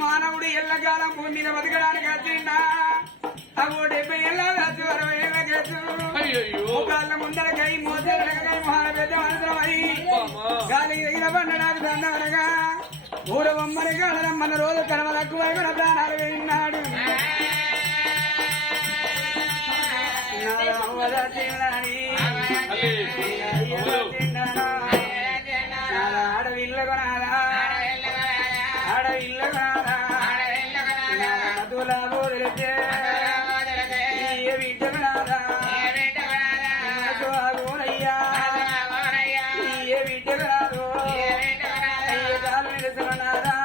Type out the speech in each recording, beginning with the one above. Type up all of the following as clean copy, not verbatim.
మానవుడు ఎల్లకాలం భూమి మీద బతకడానికి వచ్చిందా అగో 70 ఏళ్ళ 60 ఏళ్ళ కేసు కాళ్ళ ముందర కై మోసలకై మహాన పెద్ద మనసులమై గాలి ఎగిరబడ్డడానికి దండవనగా ఊరవమ్మని కాడరమ్మన్న రోజు కడవ తక్కువై మన ప్రాణాలు వేయినాడు ఆడవిల్ల కొనాలా ఆడవిల్ల కొనాలా మధులా బోదలితే బిడ్డ కొనాలా అయ్యా ఏ బిడ్డ కొనాలు కాలు నిలుసుకున్నారా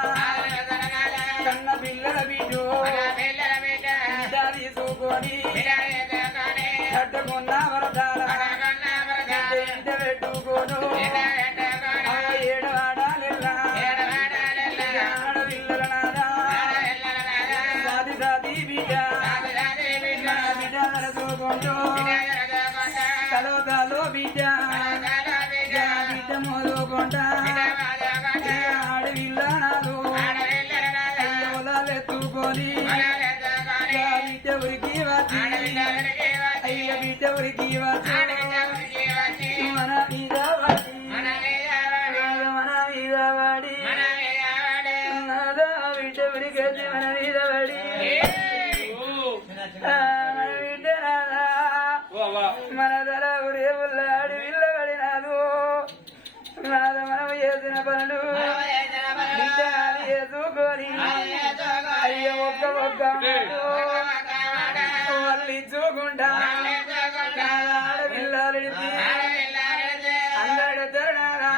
కన్న పిల్లల బిడ్డు తీసుకొని కట్టుకున్న వరదాల ఇంట పెట్టుకోను ఏడు ఆడాలిల్లా ఆడపిల్లల నాదా సాది సాది బిడ్డ బిడ్డ చూసుకుంటూ కలో బిడ్డ బిడ్డ మోదుకుంటా ఆడపిల్ల నాదు అయ్యోలెత్తుకొని బిడ్డ ఉరికి వచ్చి అయ్య బిడ్డ ఉరికి వచ్చి మన మీద పడి నాదా బిడ్డ ఉరికొచ్చి మన మీద పడి మన బిడ్డ నాదా మన తల ఉరే ఉల్లాడి విల్లబడి నాదు నాద మనం చేసిన పనులు బిడ్డ చేసుకొని అయ్య ఒక్క చూకుంటా ఆడపిల్లలిడిచి అందడు తరుణారా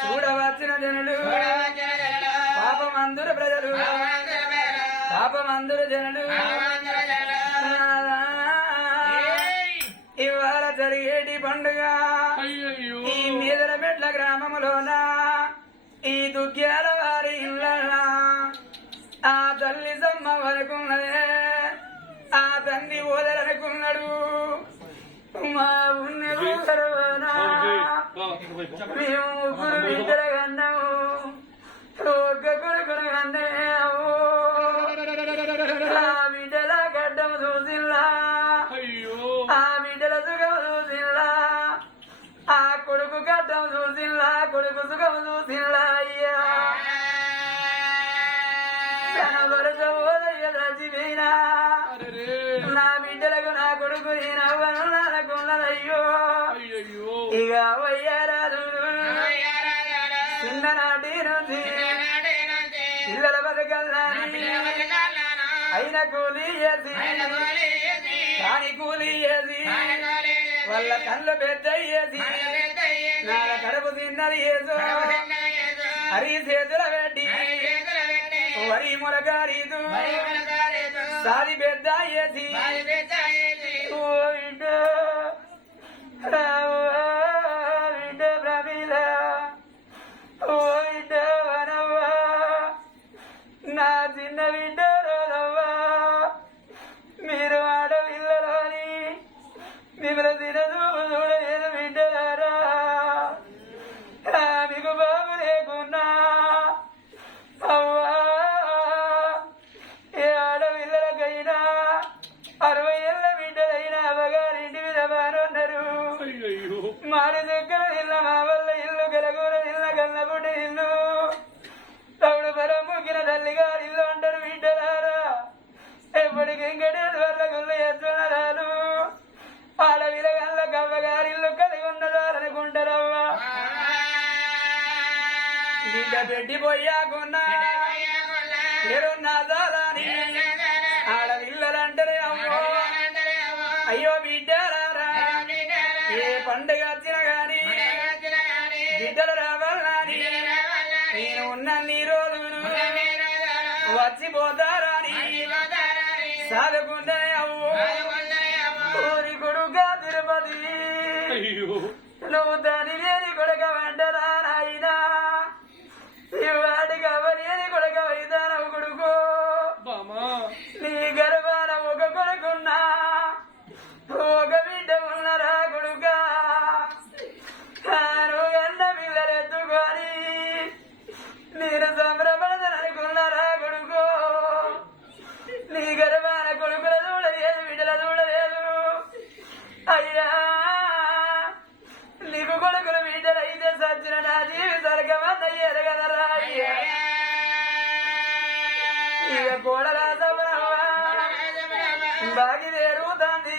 చూడవచ్చిన జనులు పాపమందురు ప్రజలు పాపమందురు జనులు ఇవాళ జరిగేటి పండుగ ఈ మీదల మెట్ల గ్రామములోన ఈ దుగ్గ్యాల వారి ఇళ్ళ ఆ తల్లి సమ్మ వరకున్నదే ఆ తండ్రి ఓదలనుకున్నాడు మా ఉన్నది సర్వనా మేము ముగ్గురు బిడ్డల కన్నాము ఒక్క కొడుకును కన్నాము ఆ బిడ్డల గడ్డము చూసిల్లా ఆ బిడ్డల సుఖము చూసిల్లా ఆ కొడుకు గడ్డము చూసిల్లా కొడుకు సుఖము చూసిల్లా అయ్యా వరస ఓదయ్య చచ్చిపోయినా నా బిడ్డలకు నా కొడుకు నవ్వను నాకున్నదయ్యో ఇక వయ్యారాదు చిన్ననాటి నుంచి పిల్లల బతకల్లాని అయిన కూలి చేసి కాని కూలి చేసి వాళ్ళ కళ్ళు పెద్ద చేసి నా కడుపు తిన్నది చేసు హరి చేతుల పెట్టి వరి మురగారీదు సాది పెద్ద చేసి ఓ బిడ్డ బిడ్డ ప్రమీల ఓ బిడ్డ వనవ్వ నా చిన్న బిడ్డ రోదవ్వ మీరు ఆడపిల్లలోని మిమ్మల్ని తినచూపు చూడలేదు బిడ్డలారా మీకు బాబు లేకున్నా అవ్వా ఏ ఆడపిల్లలకైనా 60 ఏళ్ళ బిడ్డలైనా అవగారింటి మీద బానున్నారు మారు దగ్గర ఇళ్ళ మా వల్ల ఇల్లు గలగూర ఇళ్ళ గల్లబుడ్డ ఇల్లు తవుడు పరం ముగ్గిన తల్లిగారు ఇల్లు అంటారు బిడ్డలారా ఎప్పటికి వెంకటేశ్వర్ల గుళ్ళు ఎత్తున్నారు ఆడవిల గల్ల గవ్వగారిల్లు కలిగి ఉన్నదారనుకుంటారవ్వా బిడ్డ పెట్టిపోయాకున్నా పేరున్నదాని ఆడవిల్లలంటారే అమ్మో అయ్యో బిడ్డలారా ఏ పండుగ వచ్చినా గాని బిడ్డలు రావాలని నేను ఉన్నన్ని రోజులు వచ్చిపోతారని సాదుకుంటే అవ్వో ఊరి కొడుగా తిరుపతి నువ్వు దాని లేని కొడుక వెంటరా నాయనా ఇవాడికి అవలేని కొడుక వైదానవు కొడుకు నీ గర్భాన ఒక కొడుకున్నా ఒక బిడ్డ ఉన్నరా కొడుకా నువ్వు ఎన్న పిల్లలు ఎత్తుకొని నేను సంబరపడదనుకున్నా బాగిదేరుతుంది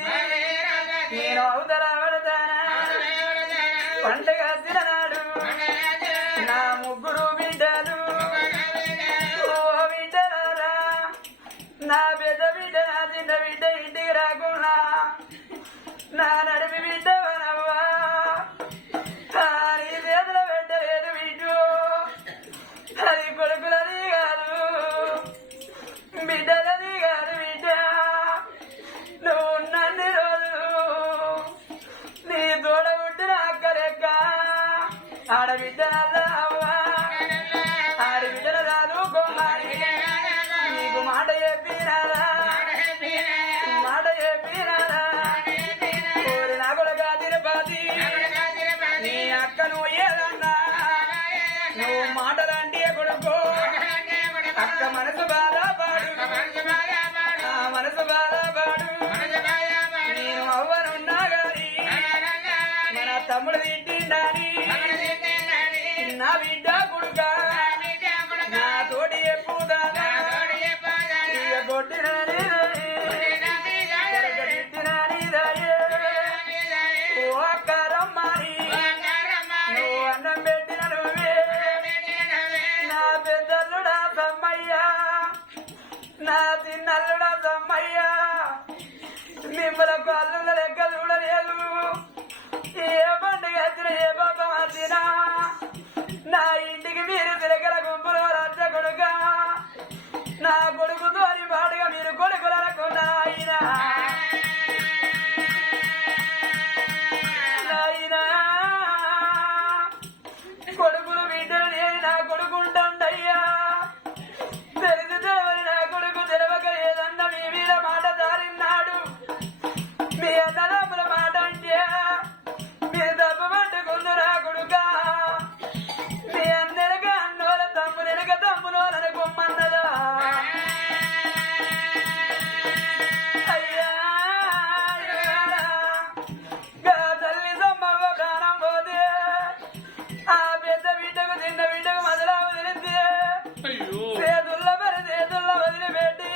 నేను అవతల పడతానా పంటగా తిననాడు నా ముగ్గురు బిడ్డలు ఓ బిడ్డలారా నా పెద్ద బిడ్డ నా చిన్న బిడ్డ ఇంటికి రాకున్నా నా నడిపి బిడ్డవనవ్వా నీ చేతుల పెట్టలేదు బిడ్డు అది కొడుకులని కాదు బిడ్డలని కాదు బిడ్డ నువ్వు ఉన్నన్ని రోజులు నీ తోడ పుట్టిన అక్కలెక్క ఆడబిడ్డనల్లా అవ్వా ఆడబిడ్డన చదువుకోవాలి నీకు మాట చెప్పినారా మాట చెప్పినారా ఓరి నా కొడుక తిరుపతి నీ అక్క నువ్వు ఏదన్నా నువ్వు మాటలంటే కొడుకో అక్క మనసు బాధపాడు ఆ మనసు బాధపాడు నేను అవ్వనున్నా గాని మన తమ్ముడు తిట్టిండాని నా బిడ్డ కొడుక నా తోటి ఎప్పుదానా ఇక కొట్టినాని తిట్టినాని ఓ అక్క రమ్మని నువ్వు అన్నం పెట్టిన నువ్వే నా పెద్దల్లుడా సమ్మయ్య నా చిన్నల్లుడా సమ్మయ్య మిమ్మలకు అల్లుల లెక్క చూడలేదు ఏ పండుగ వచ్చిన ఏ పాపం వచ్చినా నా ఇంటికి మీరు తిరగల గుంపులో రచ్చ కొడుక నా కొడుకుతో పాటుగా మీరు కొడుకులనుకున్నా అయినా కొడుకులు బిడ్డలు నేను నా కొడుకుంటాయ్యా తెలిసి తెలవని నా కొడుకు తెలవక ఏదన్నా మీ మీద మాట జారిన్నాడు మీ అన్నదమ్ముల మాట అంటే మీరు తప్పు పట్టుకుందు నా కొడుక మీ అందరిక అన్నోల తమ్మునెనక తమ్మునోలని కొమ్మన్నదా అయ్యా తల్లి సమ్మవ్వ ప్రాణం పోతే ఆ పెద్ద బిడ్డకు చిన్న బిడ్డకు మొదలవు తెలిస్తే చేతుల్లో వదిలిపెట్టి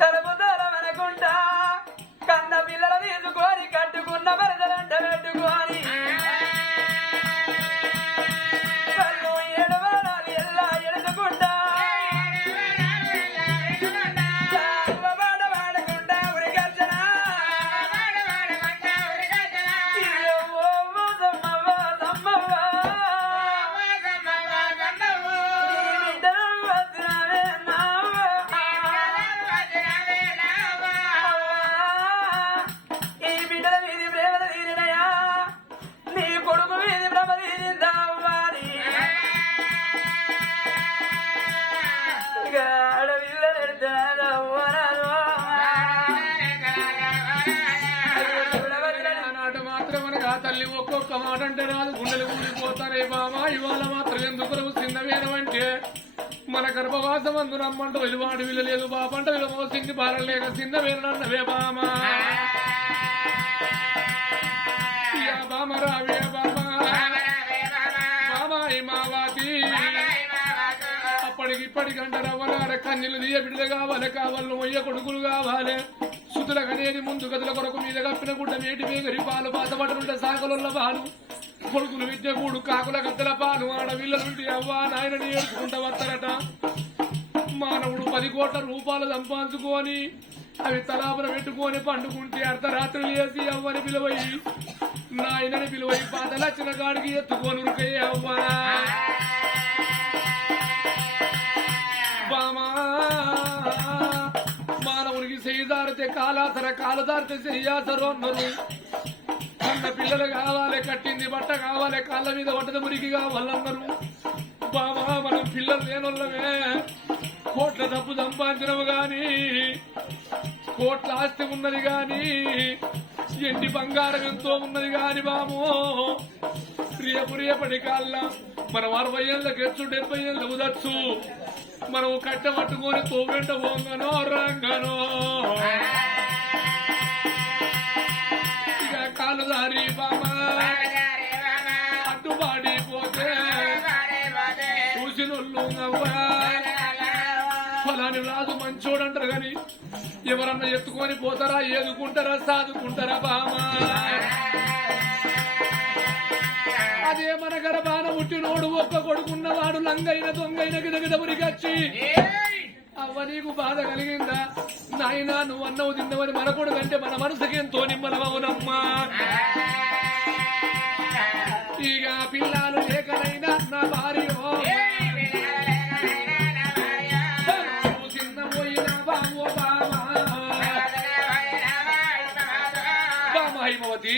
తలుపు దూరం అనుకుంటా కన్న పిల్లలు తీసుకొని కట్టుకున్న భరతలంట పెట్టుకొని కళ్ళు ఎడవాడాలి ఎలా ఎడుచుకుంటా వాడకుండా ఉరిగర్జన ఈ బిడ్డల మీది ప్రేమల తీరినయా నీ కొడుకు మీది భ్రమ తీరిందావాలి ఆనాడు మాత్రం అనగా తల్లి ఒక్కొక్క మాట అంటే రాదు గుండెలు కూలిపోతారే బామా ఇవాళ మాత్రం ఎందుకు చిన్నవేనం అంటే మన గర్భవాసం అందు రమ్మంట వెలువాడు విలువలేదు బాపంట విలువసింది బారలేక చిన్నవేనన్నవే బామా బామ రావే బామా బామాయి మావాతి అప్పటికి ఇప్పటికంట రవ్వనార కన్నీళ్ళు తీయ బిడ్డలు కావాలి మొయ్య కొడుకులు కావాలి సుతుల కనేది ముందు గదుల కొరకు మీద కప్పిన గుడ్డ మేటి మేగరి పాలు పాతబడుంటే సాగలున్న పాలు కొడుకులు విద్య కూడు కాకుల గద్దల పాలు ఆడవిల్లలుంటి అవ్వా నాయనని ఏడుచుకుంటా వస్తారట మానవుడు 10 కోట్ల రూపాయలు సంపాదించుకొని అవి తలాపన పెట్టుకొని పండుకుంటే అర్ధరాత్రులు వేసి అవ్వని పిలువయి నాయనని పిలువయి పాతలచ్చిన కాడికి ఎత్తుకొని ఉరికయ్యే అవ్వా బామా మానవునికి చెయ్యిదారితే కాలు దారితే చెయ్యాసరు అన్నారు అన్న పిల్లలు కావాలి కట్టింది బట్ట కావాలి కాళ్ళ మీద పడ్డది మురికి కావాలన్నారు బాబా మనం పిల్లలు లేనోళ్ళమే కోట్ల డబ్బు సంపాదించడం గాని కోట్ల ఆస్తి ఉన్నది గాని ఎండి బంగారం ఎంతో ఉన్నది గాని బామో ప్రియపడి కాళ్ళ మనం 60 ఏళ్ళకి ఎచ్చు 70 ఏళ్ళు ఉదచ్చు మనం కట్టబట్టుకొని తోగంట పోంగనో రంగనో ఇక కాలు దారి బామా అడ్డుపాడిపోతే చూసినొల్లు ఫలాని రాజు మంచోడు అంటారు గాని ఎవరన్నా ఎత్తుకొని పోతారా ఏదుకుంటారా సాదుకుంటారా బామా అదే మన గర్భాన పుట్టినోడు ఒక్క కొడుకున్నవాడు లంగైన దొంగైన గిదగిదపురికొచ్చి అవ్వ నీకు బాధ కలిగిందా నాయనా నువ్వు అన్నవు తిన్నవని మన కొడుకంటే మన మనసుకి ఎంతో నిమ్మలమవునమ్మా ఇక పిల్లలు లేకనైనా నా భార్య చిన్న పోయిన బామో బామా బామహిమవతి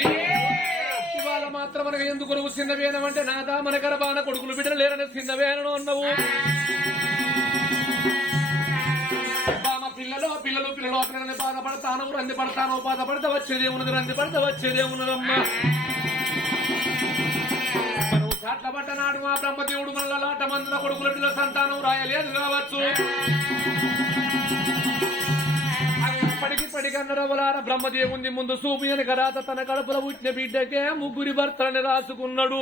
ఇవాళ మాత్రం మనకు ఎందుకు నువ్వు చిన్న వేనం అంటే నాదా మన గర్భాన కొడుకులు బిడ్డలు లేరని చిన్న వేనను అన్నవు పిల్లలు పిల్లలు పిల్లలు పిల్లలని బాధపడతాను రంది పడతాను బాధపడతా వచ్చేదేమున్నది రంది పడతా వచ్చేదేమున్నదమ్మా మనం చాట్ల పడ్డ నాడు మా బ్రహ్మదేవుడు మళ్ళా లాట మందుల కొడుకుల పిల్లల సంతానం రాయలేదు కావచ్చు పడికన్నరవలార బ్రహ్మదేవుని ముందు సూపియని కరాత తన కడుపుల పుట్టిన బిడ్డకే ముగ్గురి భర్తలని రాసుకున్నాడు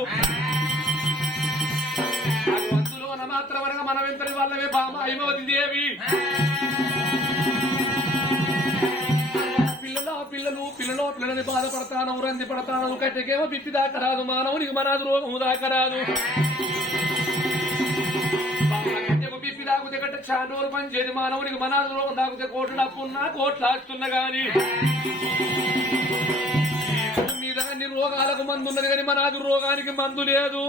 అందులోన మాత్రమనగా మనం ఎంతటి వాళ్ళమే బామ అయిమవతి దేవి పిల్లని బాధపడతాను రంది పడతాను కట్టెకేమో బిప్పి దాకరాదు మానవునికి మనాదు రోగము దాకరాదు బిప్పి దాకుతే కట్టే చాలా రోజులు పనిచేది మానవునికి మనాదు రోగం దాకుతే కోట్లు డప్పున్నా కోట్లు ఆస్తున్నా గాని మీద అన్ని రోగాలకు మందు ఉన్నది కానీ మనాదు రోగానికి మందు లేదు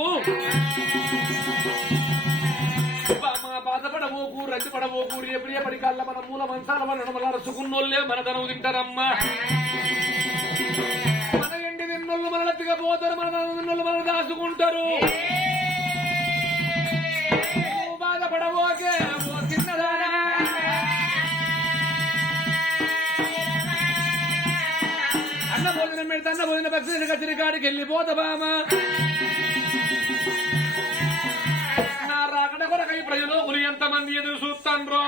బాధపడబోకు రద్దు పడబోకు ఎప్పుడేపటి కల్లా మన మూల మంచాల మన అరుచుకున్నోళ్ళే మన ధనం తింటారమ్మా మన ఎండి నిన్నోళ్ళు మన ఎత్తుకపోతారు మన నిన్నోళ్ళు మన దాచుకుంటారు బాధపడబోకే తిన్నదానా అన్న భోజనం పెడితే అన్న భోజన పక్షి కచ్చిరి కాడికి వెళ్ళిపోతా బామా రాకడ కొరకై ప్రజలు ఎంతమంది ఎదురు చూస్తాండ్రో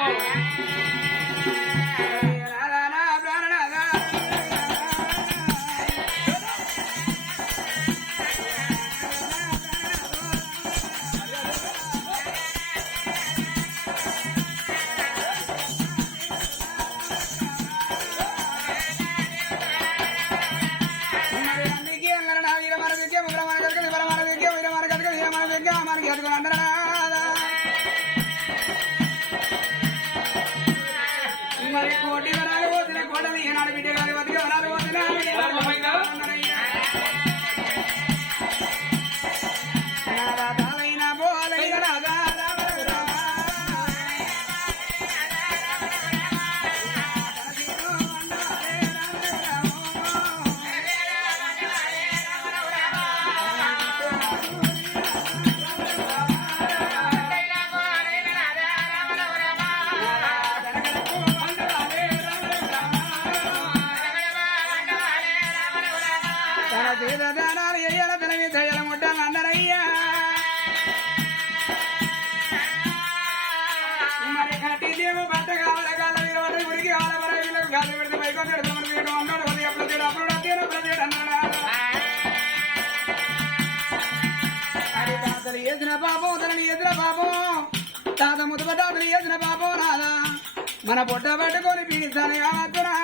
కోటి వరాలు పోతున్న కోటలు ఈనాడు బిడ్డ గారి వదిలి వరాలు పోతున్నా పోలైన రాజా దానాలు ఎయ్యాల తనవి దయ్యాల ముడ్డ అందరయ్యా మరి కట్టి దేవు బట్ట కావాల కాల వీరు గురికి కావాల వర వీళ్ళకి గాలి పెడితే పైకి పెడతామని వీడు అన్నాడు అది అప్పుడు తీడు అప్పుడు తీరు ప్రజేడు అన్నాడా అది తాతలు వేసిన పాపం తనని ఎదుర పాపం తాత ముదుపటాతలు వేసిన పాపం రాదా మన పొట్ట పట్టుకొని పీడిస్తాను కావద్దురా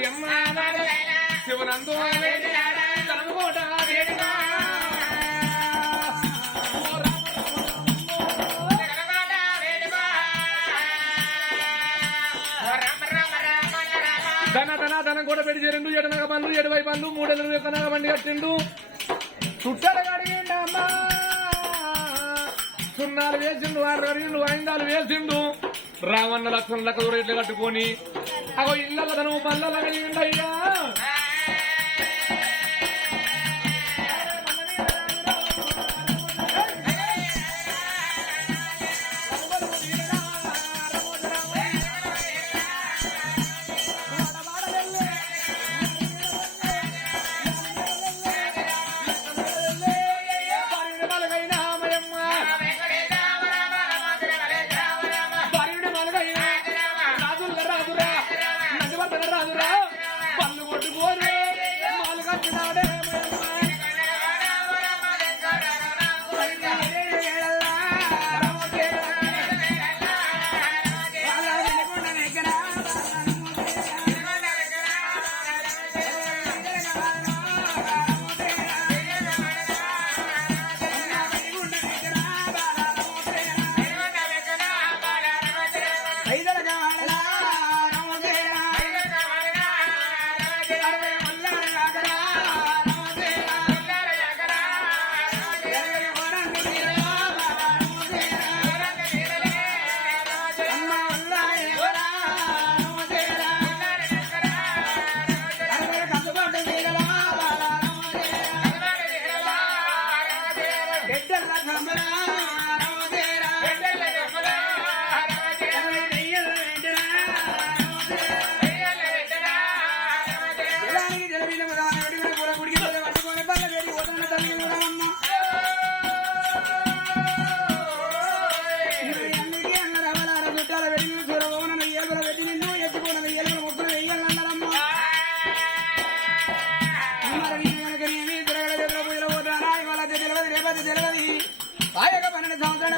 మరియమ్మ శివనందు కనుకోట ధన కూడా పెట్టి 2 ఎడనగ పనులు 70 పనులు 3 ఎదురు కనగ బండి కట్టిండు చుట్టాలు కడిగిండు అమ్మా సున్నాలు వేసిండు 6 అరిగిండు ఐందాలు వేసిండు రావన్న లక్షల లెక్క దూరం ఇట్లా కట్టుకొని అగో ఇళ్ళ తను పళ్ళ కలిగిండయ్యా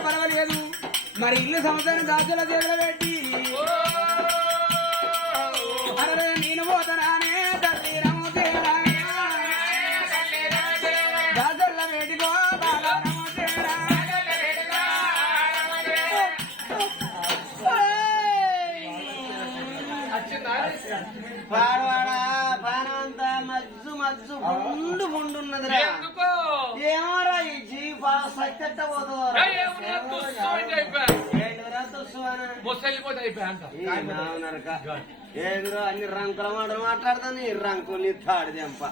పర్వాలేదు మరి ఇల్లు సంవత్సరం దాచుల దేవుల పెట్టి అరే నేను పోతనానే తల్లి రము తేరా దాచుల పెట్టుకో బాగా రము తేరా పాడవాడా పానంతా మజ్జు మజ్జు గుండు గుండున్నదిరా ఏమోరా ఈ జీవ సచ్చట్ట పోతుందిరా ఏదో అన్ని రంకుల మాటలు మాట్లాడతాను ఈ రంకుని తాడు దెంప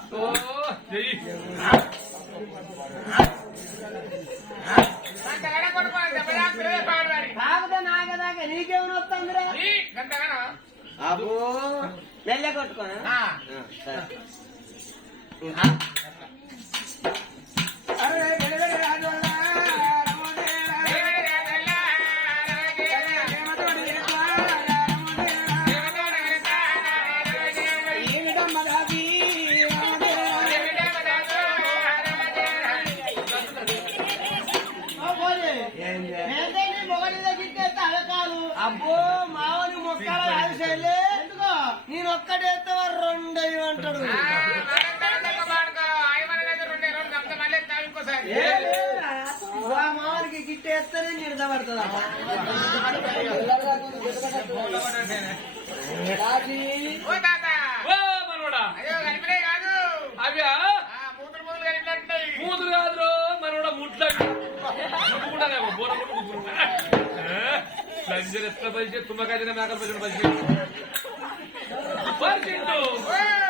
కాకపోతే నాగదాకా నీకేమైనా వస్తుందిరా అబ్బో మెల్ల కొట్టుకోనా సరే అబ్బో మావని మొక్కలు ఆశలే నేను ఒక్కడేస్తే 2 అంటాడు మావనికి గిట్టేస్తేనే నిడదపడుతుంది మూతులు కాదు మనోడా ముట్ల తుమ్మకాయ మేకలు పరిచిండు